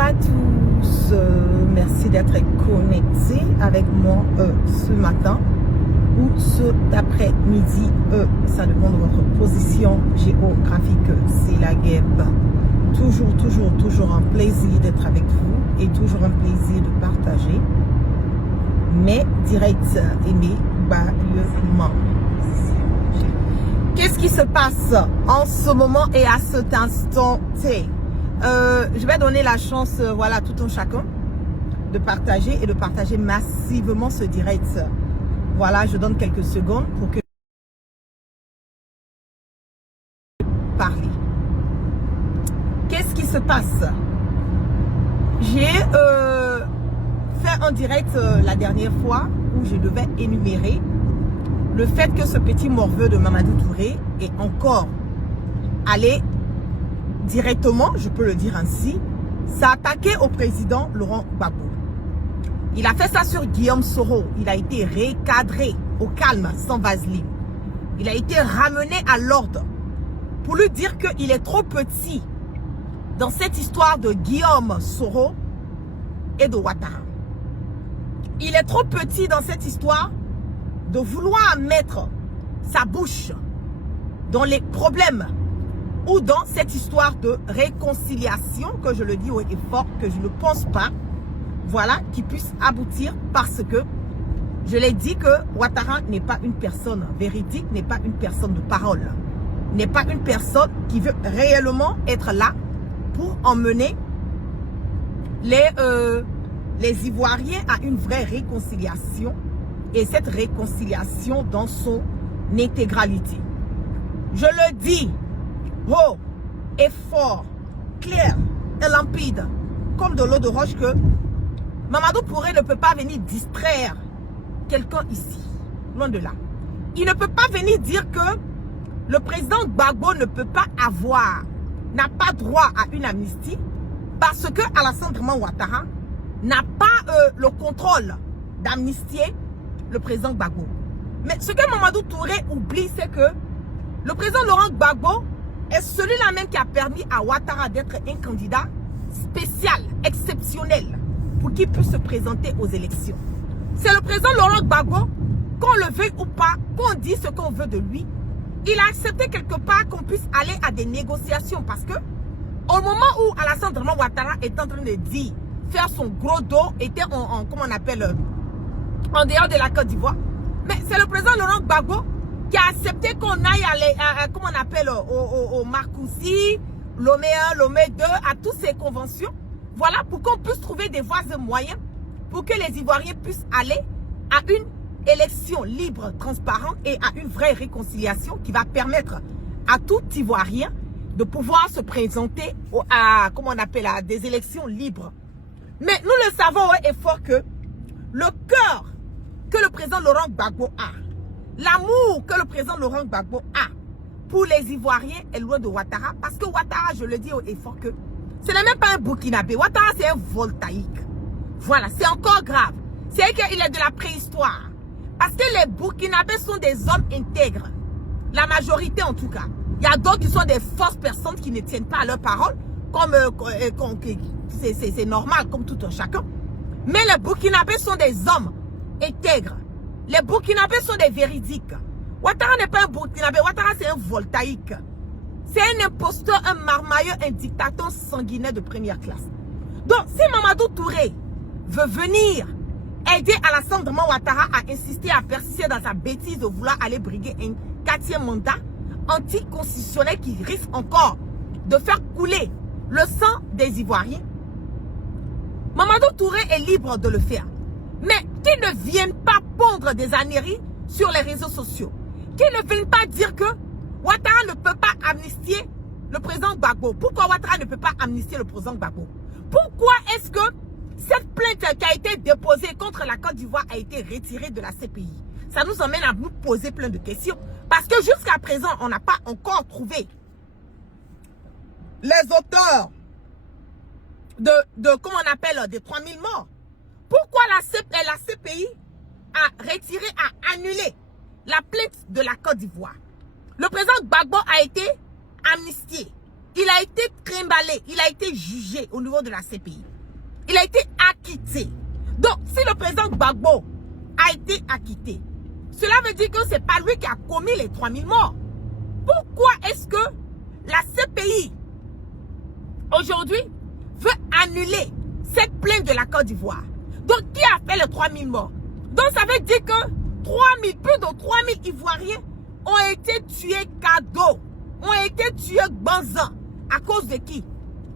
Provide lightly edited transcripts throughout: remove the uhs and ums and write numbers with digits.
à tous, merci d'être connectés avec moi ce matin ou cet après-midi, ça dépend de votre position géographique, c'est la guêpe. Toujours un plaisir d'être avec vous et toujours un plaisir de partager mes directs et mes bâillements. Qu'est-ce qui se passe en ce moment et à cet instant T? Je vais donner la chance, voilà, tout un chacun de partager et de partager massivement ce direct. Voilà, je donne quelques secondes pour que parler. Qu'est-ce qui se passe? J'ai fait un direct la dernière fois où je devais énumérer le fait que ce petit morveux de Mamadou Touré est encore allé directement, je peux le dire ainsi, s'attaquer au président Laurent Gbagbo. Il a fait ça sur Guillaume Soro. Il a été recadré au calme, sans vaseline. Il a été ramené à l'ordre pour lui dire qu'il est trop petit dans cette histoire de Guillaume Soro et de Ouattara. Il est trop petit dans cette histoire de vouloir mettre sa bouche dans les problèmes ou dans cette histoire de réconciliation, que je le dis haut et fort, que je ne pense pas, voilà, qui puisse aboutir parce que je l'ai dit que Ouattara n'est pas une personne véridique, n'est pas une personne de parole, n'est pas une personne qui veut réellement être là pour emmener les Ivoiriens à une vraie réconciliation et cette réconciliation dans son intégralité. Je le dis haut et fort, clair et limpide, comme de l'eau de roche, que Mamadou Touré ne peut pas venir distraire quelqu'un ici, loin de là. Il ne peut pas venir dire que le président Gbagbo ne peut pas avoir, n'a pas droit à une amnistie parce que Alassane Draman Ouattara n'a pas le contrôle d'amnistier le président Gbagbo. Mais ce que Mamadou Touré oublie, c'est que le président Laurent Gbagbo est celui-là même qui a permis à Ouattara d'être un candidat spécial, exceptionnel, pour qu'il puisse se présenter aux élections. C'est le président Laurent Gbagbo, qu'on le veuille ou pas, qu'on dise ce qu'on veut de lui, il a accepté quelque part qu'on puisse aller à des négociations parce que au moment où Alassane Draman Ouattara est en train de dire, faire son gros dos, était comment on appelle, en dehors de la Côte d'Ivoire, mais c'est le président Laurent Gbagbo qui a accepté qu'on aille comment on appelle, au Marcoussis, Lomé 1, Lomé 2, à toutes ces conventions. Voilà, pour qu'on puisse trouver des voies et moyens pour que les Ivoiriens puissent aller à une élection libre, transparente et à une vraie réconciliation qui va permettre à tout Ivoirien de pouvoir se présenter à, comment on appelle, à des élections libres. Mais nous le savons et fort que le cœur que le président Laurent Gbagbo a, l'amour que le président Laurent Gbagbo a pour les Ivoiriens est loin de Ouattara. Parce que Ouattara, je le dis haut et fort que ce n'est même pas un Burkinabé. Ouattara, c'est un voltaïque. Voilà, c'est encore grave. C'est qu'il est de la préhistoire. Parce que les Burkinabés sont des hommes intègres. La majorité en tout cas. Il y a d'autres qui sont des fausses personnes qui ne tiennent pas à leur parole. Comme c'est normal, comme tout un chacun. Mais les Burkinabés sont des hommes intègres. Les Burkinabés sont des véridiques. Ouattara n'est pas un Burkinabé. Ouattara, c'est un voltaïque. C'est un imposteur, un marmailleur, un dictateur sanguinaire de première classe. Donc, si Mamadou Touré veut venir aider Alassane Draman Ouattara à insister, à persister dans sa bêtise de vouloir aller briguer un 4e mandat anticonstitutionnel qui risque encore de faire couler le sang des Ivoiriens, Mamadou Touré est libre de le faire. Mais qu'il ne vienne pas pondre des âneries sur les réseaux sociaux. Qu'il ne vienne pas dire que Ouattara ne peut pas amnistier le président Gbagbo. Pourquoi Ouattara ne peut pas amnistier le président Gbagbo? Pourquoi est-ce que cette plainte qui a été déposée contre la Côte d'Ivoire a été retirée de la CPI? Ça nous emmène à nous poser plein de questions. Parce que jusqu'à présent, on n'a pas encore trouvé les auteurs comment on appelle, des 3000 morts. Pourquoi la CPI a retiré, a annulé la plainte de la Côte d'Ivoire? Le président Gbagbo a été amnistié. Il a été trimballé. Il a été jugé au niveau de la CPI. Il a été acquitté. Donc, si le président Gbagbo a été acquitté, cela veut dire que ce n'est pas lui qui a commis les 3000 morts. Pourquoi est-ce que la CPI, aujourd'hui, veut annuler cette plainte de la Côte d'Ivoire? Donc, qui a fait les 3000 morts? Donc, ça veut dire que plus de 3000 Ivoiriens ont été tués cadeau, ont été tués banzan. À cause de qui?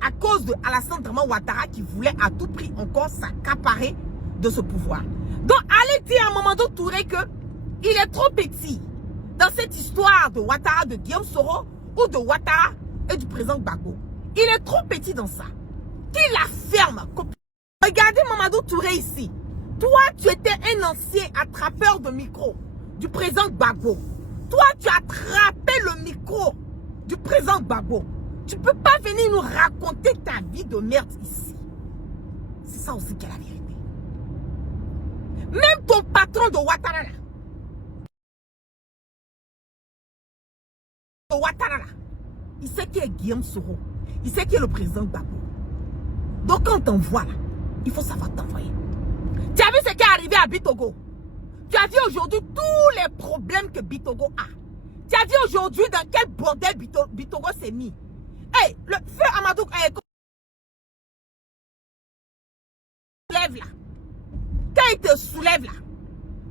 À cause de Alassane Dramane Ouattara qui voulait à tout prix encore s'accaparer de ce pouvoir. Donc, allez dire à Mamadou Touré que il est trop petit dans cette histoire de Ouattara, de Guillaume Soro ou de Ouattara et du président Gbagbo. Il est trop petit dans ça. Qu'il la ferme. Regardez Mamadou Touré ici. Toi, tu étais un ancien attrapeur de micro du président Gbagbo. Toi, tu as attrapé le micro du président Gbagbo. Tu ne peux pas venir nous raconter ta vie de merde ici. C'est ça aussi qui est la vérité. Même ton patron de Ouattara là. Il sait qui est Guillaume Soro. Il sait qui est le président Gbagbo. Donc quand on t'envoie là, il faut savoir t'envoyer. Tu as vu ce qui est arrivé à Bitogo? Tu as vu aujourd'hui tous les problèmes que Bitogo a. Tu as vu aujourd'hui dans quel bordel Bitogo s'est mis. Hey, le feu Amadou soulève là. Quand il te soulève là,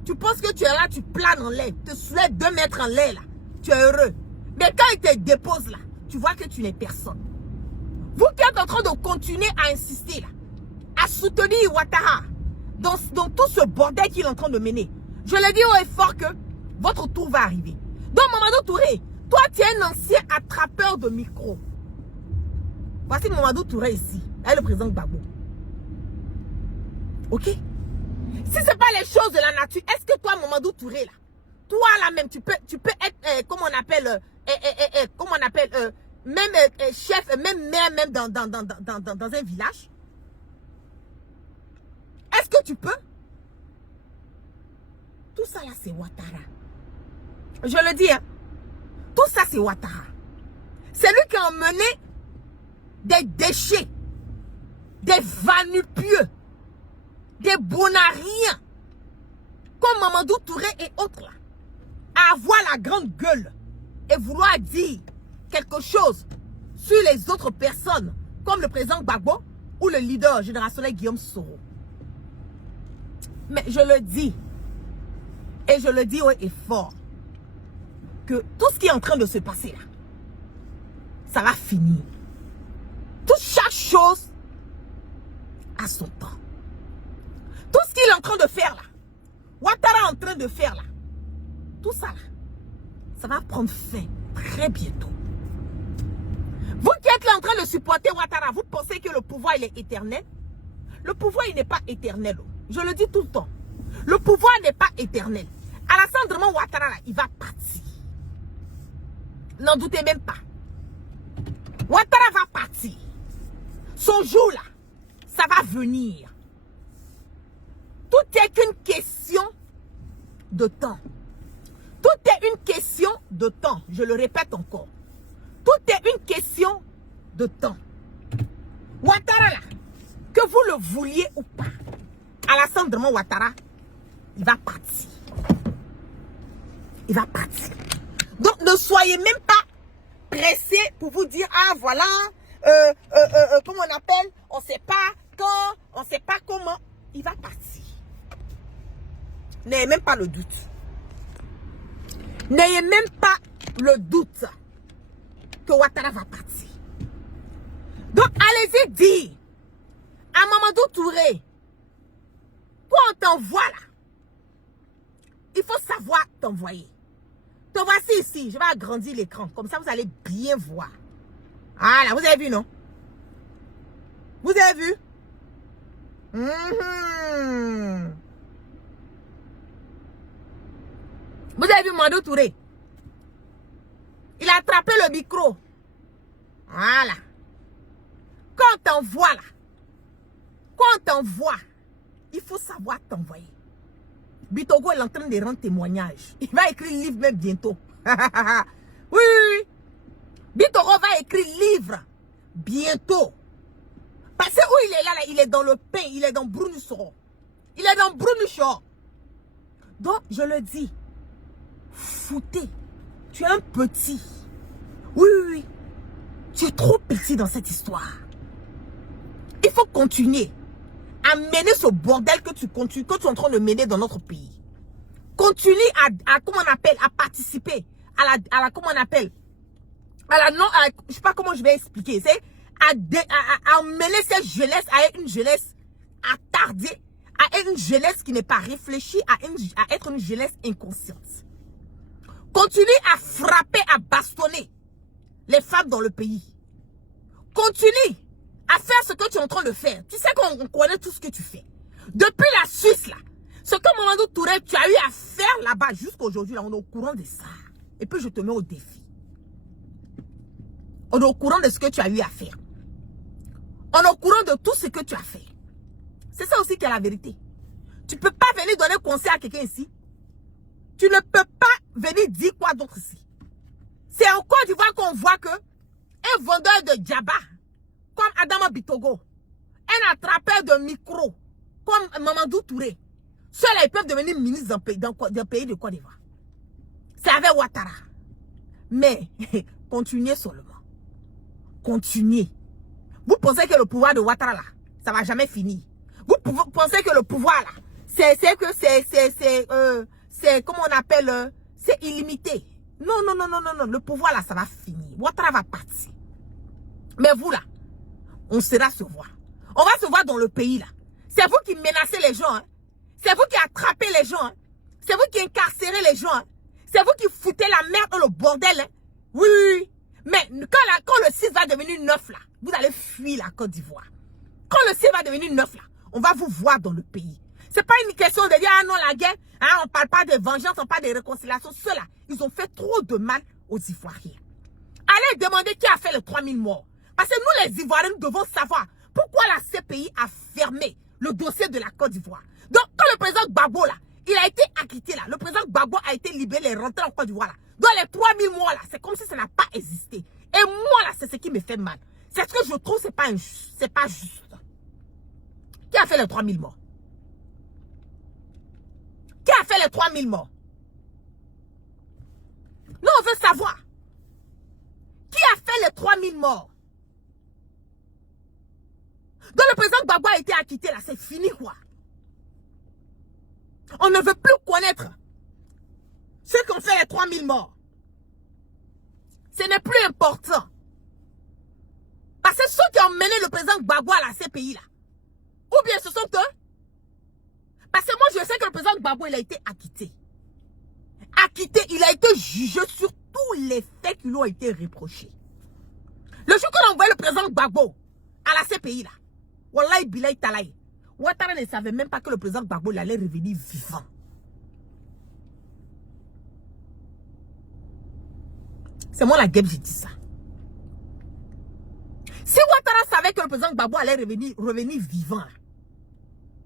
tu penses que tu es là, tu planes en l'air. Tu te soulèves 2 mètres en l'air là. Tu es heureux. Mais quand il te dépose là, tu vois que tu n'es personne. Vous qui êtes en train de continuer à insister là, à soutenir Ouattara dans tout ce bordel qu'il est en train de mener, je le dis haut et fort que votre tour va arriver. Donc Mamadou Touré, toi tu es un ancien attrapeur de micro. Voici Mamadou Touré ici, avec le président Gbagbo. Ok? Si ce n'est pas les choses de la nature, est-ce que toi Mamadou Touré là, toi là même, tu peux être, comment on appelle, même chef, même maire, même dans un village? Est-ce que tu peux? Tout ça là, c'est Ouattara. Je le dis, hein. Tout ça, c'est Ouattara. C'est lui qui a emmené des déchets, des vanupieux, des bonariens, comme Mamadou Touré et autres là, à avoir la grande gueule et vouloir dire quelque chose sur les autres personnes, comme le président Gbagbo ou le leader générationnel Guillaume Soro. Mais je le dis, et je le dis haut et fort, que tout ce qui est en train de se passer là, ça va finir. Chaque chose a son temps. Tout ce qu'il est en train de faire là, Ouattara est en train de faire là, tout ça là, ça va prendre fin très bientôt. Vous qui êtes là en train de supporter Ouattara, vous pensez que le pouvoir il est éternel? Le pouvoir il n'est pas éternel. Je le dis tout le temps. Le pouvoir n'est pas éternel. Alassane Dramane Ouattara là, il va partir. N'en doutez même pas. Ouattara va partir. Son jour là, ça va venir. Tout est qu'une question de temps. Tout est une question de temps. Je le répète encore. Tout est une question de temps. Ouattara là, que vous le vouliez ou pas, Alassane Dramane Ouattara, il va partir. Il va partir. Donc ne soyez même pas pressé pour vous dire, ah voilà, comment on appelle, on ne sait pas quand, on ne sait pas comment. Il va partir. N'ayez même pas le doute. N'ayez même pas le doute que Ouattara va partir. Donc allez-y dire à Mamadou Touré, quand on t'envoie là, il faut savoir t'envoyer. Te voici ici, je vais agrandir l'écran, comme ça vous allez bien voir. Voilà, vous avez vu, non? Vous avez vu? Vous avez vu Mamadou Touré? Il a attrapé le micro. Voilà. Quand on t'envoie là, quand on t'envoie, il faut savoir t'envoyer. Bitogo est en train de rendre témoignage. Il va écrire livre même bientôt. Oui. Bitogo va écrire livre bientôt. Parce que où il est là, il est dans le pain, il est dans Brunusoro. Il est dans Brunusoro. Donc, je le dis, Fouté, tu es un petit. Oui, oui, oui. Tu es trop petit dans cette histoire. Il faut continuer à mener ce bordel que tu es en train de mener dans notre pays. Continue à comment on appelle, à participer à la comment on appelle, je sais pas comment je vais expliquer, c'est à mêler cette jeunesse à une jeunesse attardée, à une jeunesse qui n'est pas réfléchie, à être une jeunesse inconsciente. Continue à frapper, à bastonner les femmes dans le pays. Continue à faire ce que tu es en train de faire. Tu sais qu'on connaît tout ce que tu fais. Depuis la Suisse, là, ce que Mamadou Touré, tu as eu à faire là-bas jusqu'à aujourd'hui, là, on est au courant de ça. Et puis je te mets au défi. On est au courant de ce que tu as eu à faire. On est au courant de tout ce que tu as fait. C'est ça aussi qui est la vérité. Tu ne peux pas venir donner conseil à quelqu'un ici. Tu ne peux pas venir dire quoi d'autre ici. C'est en Côte d'Ivoire qu'on voit que un vendeur de djaba, comme Adama Bitogo, un attrapeur de micro, comme Mamadou Touré, ceux-là, ils peuvent devenir ministres d'un pays de Côte d'Ivoire. C'est avec Ouattara. Mais, continuez seulement. Continuez. Vous pensez que le pouvoir de Ouattara, là, ça ne va jamais finir. Vous pensez que le pouvoir, là, c'est comment on appelle, c'est illimité. Non, non, non, non, non, non. Le pouvoir, là, ça va finir. Ouattara va partir. Mais vous, là, on sera se voir. On va se voir dans le pays, là. C'est vous qui menacez les gens, hein. C'est vous qui attrapez les gens, hein. C'est vous qui incarcérez les gens, hein. C'est vous qui foutez la merde dans le bordel, hein. Oui, oui, oui. Mais quand le 6 va devenir 9, là, vous allez fuir la Côte d'Ivoire. Quand le 6 va devenir 9, là, on va vous voir dans le pays. C'est pas une question de dire, ah non, la guerre, hein, on parle pas de vengeance, on parle de réconciliation. Ceux-là, ils ont fait trop de mal aux Ivoiriens. Allez demander qui a fait les 3000 morts. Parce que nous, les Ivoiriens, nous devons savoir pourquoi la CPI a fermé le dossier de la Côte d'Ivoire. Donc, quand le président Gbagbo, là, il a été acquitté, là, le président Gbagbo a été libéré, il est rentré en Côte d'Ivoire, là. Dans les 3000 morts, là, c'est comme si ça n'a pas existé. Et moi, là, c'est ce qui me fait mal. C'est ce que je trouve, c'est pas juste. Qui a fait les 3000 morts? Qui a fait les 3000 morts? Nous, on veut savoir. Qui a fait les 3000 morts? Donc le président Gbagbo a été acquitté, là, c'est fini, quoi. On ne veut plus connaître ceux qui ont fait les 3000 morts. Ce n'est plus important. Parce que ceux qui ont mené le président Gbagbo à la CPI, là, ou bien ce sont eux. Parce que moi, je sais que le président Gbagbo, il a été acquitté. Acquitté, il a été jugé sur tous les faits qui lui ont été reprochés. Le jour qu'on a envoyé le président Gbagbo à la CPI, là, Wallahi Bilaï Talaï, Ouattara ne savait même pas que le président Gbagbo allait revenir vivant. C'est moi la guêpe, j'ai dit ça. Si Ouattara savait que le président Gbagbo allait revenir vivant, là,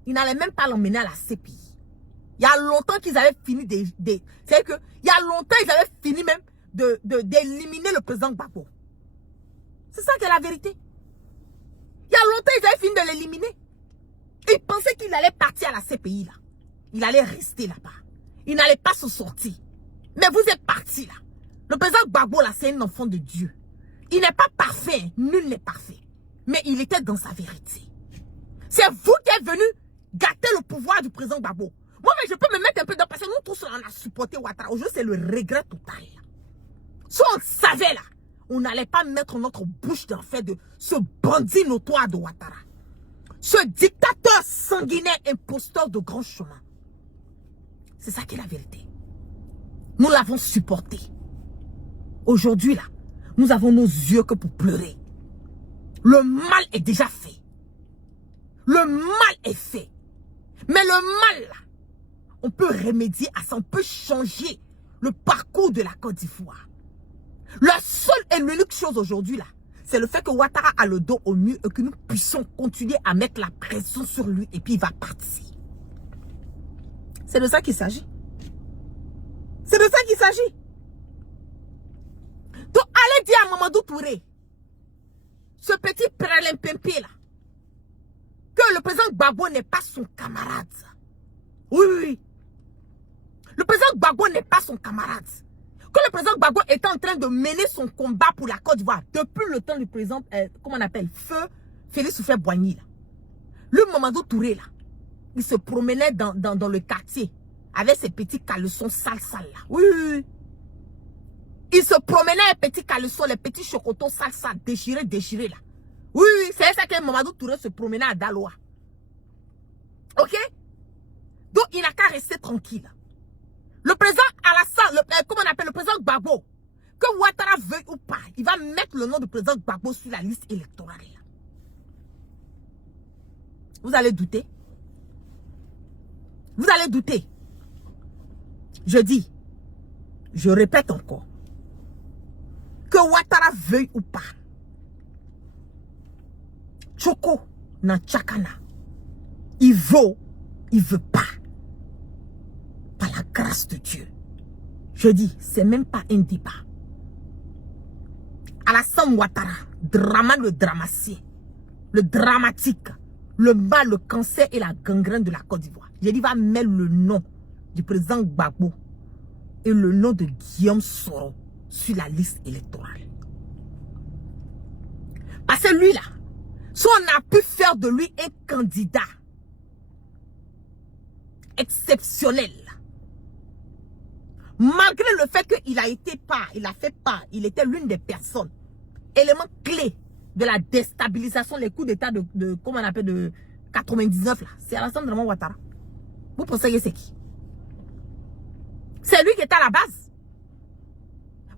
il n'allait même pas l'emmener à la CPI. Il y a longtemps qu'ils avaient fini c'est que il y a longtemps ils avaient fini même d'éliminer le président Gbagbo. C'est ça qui est la vérité. Il y a longtemps ils avaient fini de l'éliminer. Ils pensaient qu'il allait partir à la CPI là. Il allait rester là-bas. Il n'allait pas se sortir. Mais vous êtes partis là. Le président Gbagbo là, c'est un enfant de Dieu. Il n'est pas parfait. Nul n'est parfait. Mais il était dans sa vérité. C'est vous qui êtes venu gâter le pouvoir du président Gbagbo. Moi, mais je peux me mettre un peu dedans parce que nous tous, on a supporté Ouattara. Aujourd'hui, c'est le regret total. Si on savait là, on n'allait pas mettre notre bouche dans le fait de ce bandit notoire de Ouattara. Ce dictateur sanguinaire, imposteur de grand chemin. C'est ça qui est la vérité. Nous l'avons supporté. Aujourd'hui là, nous avons nos yeux que pour pleurer. Le mal est déjà fait. Le mal est fait. Mais le mal là, on peut remédier à ça, on peut changer le parcours de la Côte d'Ivoire. La seule et l'unique chose aujourd'hui là, c'est le fait que Ouattara a le dos au mur et que nous puissions continuer à mettre la pression sur lui et puis il va partir. C'est de ça qu'il s'agit. C'est de ça qu'il s'agit. Donc allez dire à Mamadou Touré, ce petit prélin pimpé là, le président Gbagbo n'est pas son camarade. Oui, oui, oui. Le président Gbagbo n'est pas son camarade. Quand le président Gbagbo était en train de mener son combat pour la Côte d'Ivoire, depuis le temps du président, comment on appelle, Feu Félix Houphouët-Boigny, là. Le Mamadou Touré, là, il se promenait dans le quartier avec ses petits caleçons sales, là. Oui, oui, oui. Il se promenait avec les petits caleçons, les petits chocotons sales, déchirés, là. Oui, oui, c'est ça que Mamadou Touré se promenait à Daloa. Ok? Donc, il n'a qu'à rester tranquille. Le président Alassane, comment on appelle le président Gbagbo, que Ouattara veuille ou pas, il va mettre le nom du président Gbagbo sur la liste électorale. Vous allez douter? Vous allez douter? Je dis, je répète encore, que Ouattara veuille ou pas, Tchoko na Tchakana, il veut pas. Par la grâce de Dieu. Je dis, c'est même pas un débat. Alassane Ouattara, le dramaticien, le dramatique, le mal, le cancer et la gangrène de la Côte d'Ivoire. J'ai dit, va mettre le nom du président Gbagbo et le nom de Guillaume Soro sur la liste électorale. Parce que lui là, si on a pu faire de lui un candidat exceptionnel, malgré le fait qu'il a été il était l'une des personnes, élément clé de la déstabilisation, les coups d'état de comment on appelle, de 99 là, c'est Alassane Ouattara. Vous pensez que c'est qui? C'est lui qui était à la base.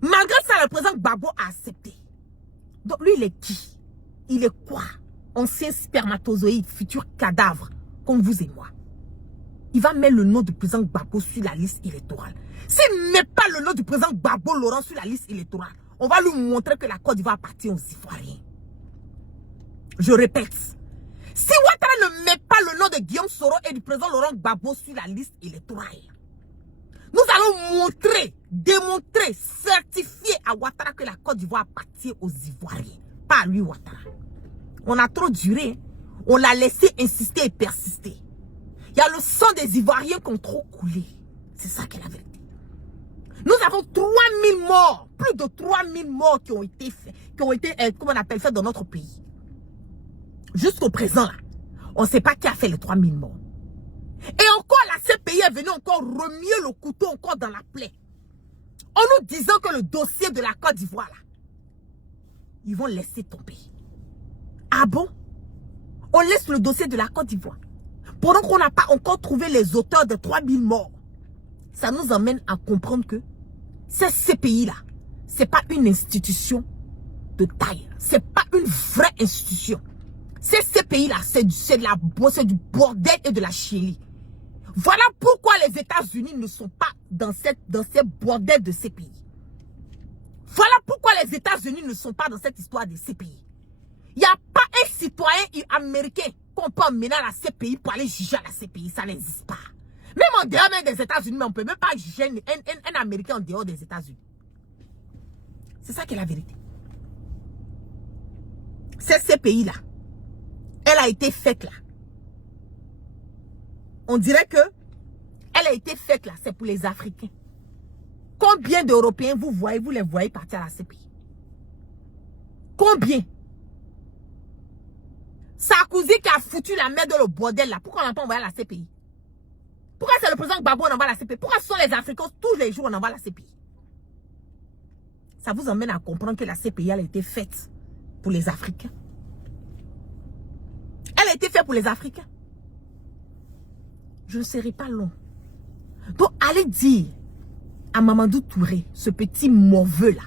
Malgré ça, le président Gbagbo a accepté. Donc lui, il est qui? Il est quoi? Ancien spermatozoïde, futur cadavre, comme vous et moi. Il va mettre le nom du président Gbagbo sur la liste électorale. S'il ne met pas le nom du président Gbagbo Laurent sur la liste électorale, on va lui montrer que la Côte d'Ivoire appartient aux Ivoiriens. Je répète, si Ouattara ne met pas le nom de Guillaume Soro et du président Laurent Gbagbo sur la liste électorale, nous allons démontrer, certifier à Ouattara que la Côte d'Ivoire appartient aux Ivoiriens, pas à lui Ouattara. On a trop duré, on l'a laissé insister et persister. Il y a le sang des Ivoiriens qui ont trop coulé. C'est ça qui est la vérité. Nous avons 3000 morts, plus de 3000 morts qui ont été faits, comment on appelle, faits dans notre pays. Jusqu'au présent, là, on ne sait pas qui a fait les 3000 morts. Et encore, la CPI est venue encore remuer le couteau encore dans la plaie. En nous disant que le dossier de la Côte d'Ivoire, là, ils vont laisser tomber. Ah bon? On laisse le dossier de la Côte d'Ivoire. Pendant qu'on n'a pas encore trouvé les auteurs de 3000 morts. Ça nous amène à comprendre que ces pays-là, ce n'est pas une institution de taille. Ce n'est pas une vraie institution. Ces pays-là, c'est du bordel et de la chienlit. Voilà pourquoi les États-Unis ne sont pas dans ces bordels de ces pays. Voilà pourquoi les États-Unis ne sont pas dans cette histoire de ces pays. Il n'y a pas un citoyen américain qu'on peut emmener à la CPI pour aller juger à la CPI. Ça n'existe pas. Même en dehors des États-Unis, on ne peut même pas juger un Américain en dehors des États-Unis. C'est ça qui est la vérité. C'est ces pays-là. Elle a été faite là. On dirait que elle a été faite là. C'est pour les Africains. Combien d'Européens vous les voyez partir à la CPI? Combien? Sarkozy qui a foutu la merde dans le bordel là. Pourquoi on n'a pas envoyé à la CPI? Pourquoi c'est le président Gbagbo on envoie à la CPI? Pourquoi ce sont les Africains tous les jours on envoie à la CPI? Ça vous emmène à comprendre que la CPI elle a été faite pour les Africains. Elle a été faite pour les Africains. Je ne serai pas long. Donc allez dire à Mamadou Touré, ce petit morveux là,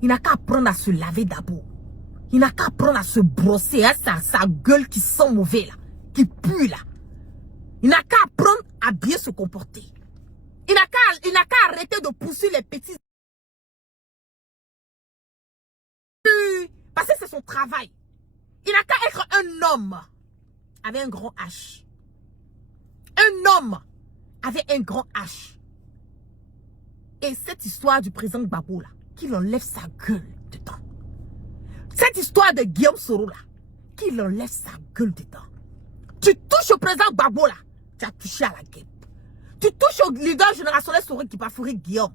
il n'a qu'à apprendre à se laver d'abord. Il n'a qu'à apprendre à se brosser, hein, sa gueule qui sent mauvais là, qui pue là. Il n'a qu'à apprendre à bien se comporter. Il n'a qu'à arrêter de pousser les petits. Parce que c'est son travail. Il n'a qu'à être un homme avec un grand H. Un homme avec un grand H. Et cette histoire du président Gbagbo là, qu'il enlève sa gueule dedans. Cette histoire de Guillaume Soro là, qu'il enlève sa gueule dedans. Tu touches au président Gbagbo là, tu as touché à la guerre. Tu touches au leader générationnel Soro Kipafuri Guillaume,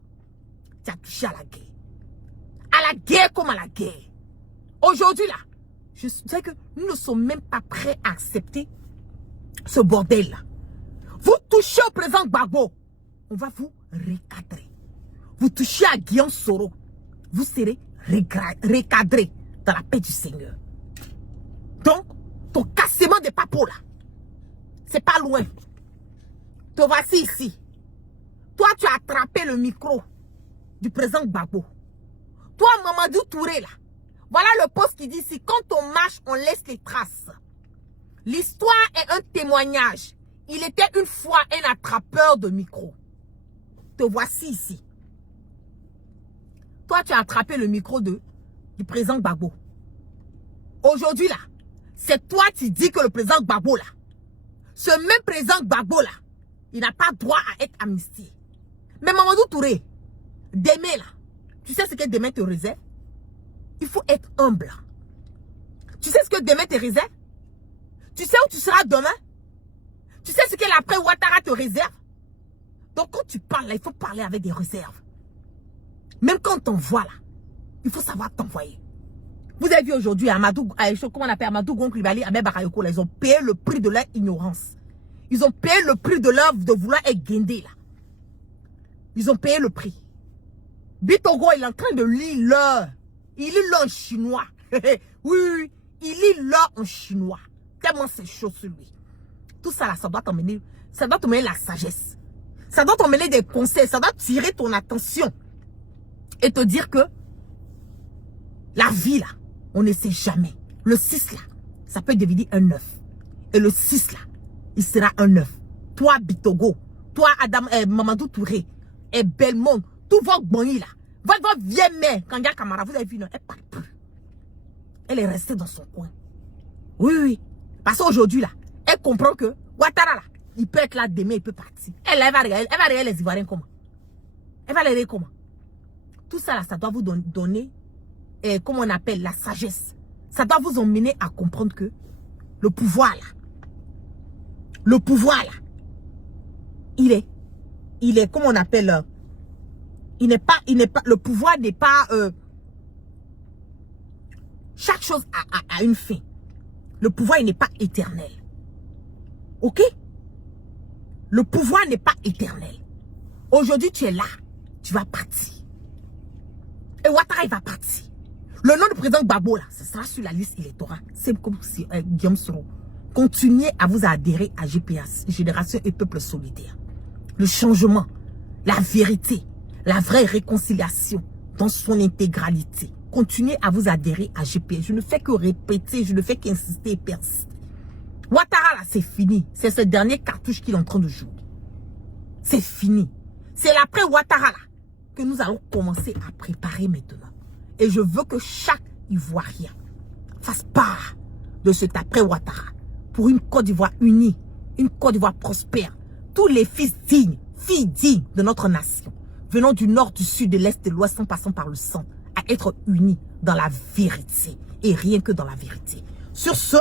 tu as touché à la guerre. À la guerre comme à la guerre. Aujourd'hui là, je sais que nous ne sommes même pas prêts à accepter ce bordel là. Vous touchez au président Gbagbo, on va vous recadrer. Vous touchez à Guillaume Soro, vous serez recadré dans la paix du Seigneur. Donc, ton cassement de papos là, c'est pas loin. Te voici ici. Toi, tu as attrapé le micro du président Gbagbo. Toi, Mamadou Touré là, voilà le poste qui dit ici, quand on marche, on laisse les traces. L'histoire est un témoignage. Il était une fois un attrapeur de micro. Te voici ici. Toi, tu as attrapé le micro du président Gbagbo. Aujourd'hui, là, c'est toi qui dis que le président Gbagbo, là, ce même président Gbagbo, là, il n'a pas droit à être amnistié. Mais Mamadou Touré, demain, là, tu sais ce que demain te réserve? Il faut être humble. Tu sais ce que demain te réserve? Tu sais où tu seras demain? Tu sais ce que l'après Ouattara te réserve? Donc quand tu parles là, il faut parler avec des réserves. Même quand on t'envoie là, il faut savoir t'envoyer. Vous avez vu aujourd'hui Amadou, comment on appelle Amadou Gon Coulibaly, Ahmed Bakayoko, là, ils ont payé le prix de leur ignorance. Ils ont payé le prix de leur de vouloir être guindés là. Ils ont payé le prix. Bitogo, il est en train de lire l'heure. Il lit l'heure en chinois. Oui, il lit l'heure en chinois. Tellement c'est chaud sur lui. Tout ça là, ça doit t'emmener la sagesse. Ça doit t'emmener des conseils. Ça doit tirer ton attention. Et te dire que la vie là, on ne sait jamais. Le 6 là, ça peut devenir un 9. Et le 6 là, il sera un 9. Toi, Bitogo, toi, Mamadou Touré, et Belmont, tout votre boni là, votre vieille mère, Kanga Kamara, vous avez vu, non, elle ne parle plus. Elle est restée dans son coin. Oui, oui. Parce qu'aujourd'hui là, elle comprend que Ouattara là, il peut être là demain, il peut partir. Elle va regarder les Ivoiriens comment? Elle va les regarder comment? Tout ça là, ça doit vous donner, comment on appelle, la sagesse. Ça doit vous emmener à comprendre que le pouvoir là, il est, comment on appelle, le pouvoir n'est pas, chaque chose a une fin. Le pouvoir, il n'est pas éternel. Ok? Le pouvoir n'est pas éternel. Aujourd'hui, tu es là, tu vas partir. Et Ouattara, il va partir. Le nom du président Gbagbo, là, ce sera sur la liste électorale. C'est comme si Guillaume Soro. Continuez à vous adhérer à GPS, Génération et Peuple Solidaire. Le changement, la vérité, la vraie réconciliation dans son intégralité. Continuez à vous adhérer à GPS. Je ne fais que répéter, je ne fais qu'insister et persister. Ouattara, là, c'est fini. C'est ce dernier cartouche qu'il est en train de jouer. C'est fini. C'est l'après Ouattara, là, que nous allons commencer à préparer maintenant. Et je veux que chaque Ivoirien fasse part de cet après Ouattara pour une Côte d'Ivoire unie, une Côte d'Ivoire prospère. Tous les fils dignes, filles dignes de notre nation, venant du nord, du sud, de l'est, de l'ouest, en passant par le centre, à être unis dans la vérité et rien que dans la vérité. Sur ce,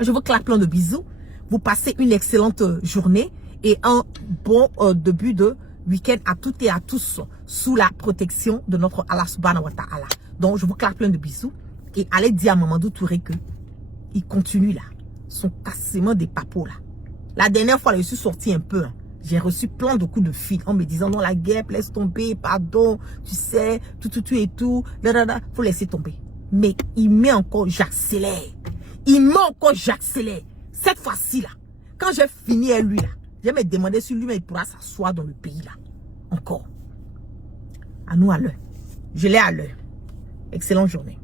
je vous claque plein de bisous. Vous passez une excellente journée et un bon début de week-end à toutes et à tous sous la protection de notre Allah subhanahu wa ta'ala. Donc, je vous claque plein de bisous et allez dire à Mamadou Touré que il continue là, son cassement des papos là. La dernière fois, là, je suis sorti un peu. Hein. J'ai reçu plein de coups de fil en me disant non, la guerre, laisse tomber, pardon, tu sais, tout et tout, faut laisser tomber. Mais il met encore, j'accélère. Il met encore, j'accélère. Cette fois-ci là, quand j'ai fini à lui là, je vais me demander si lui il pourra s'asseoir dans le pays là. Encore. À nous à l'heure. Je l'ai à l'heure. Excellente journée.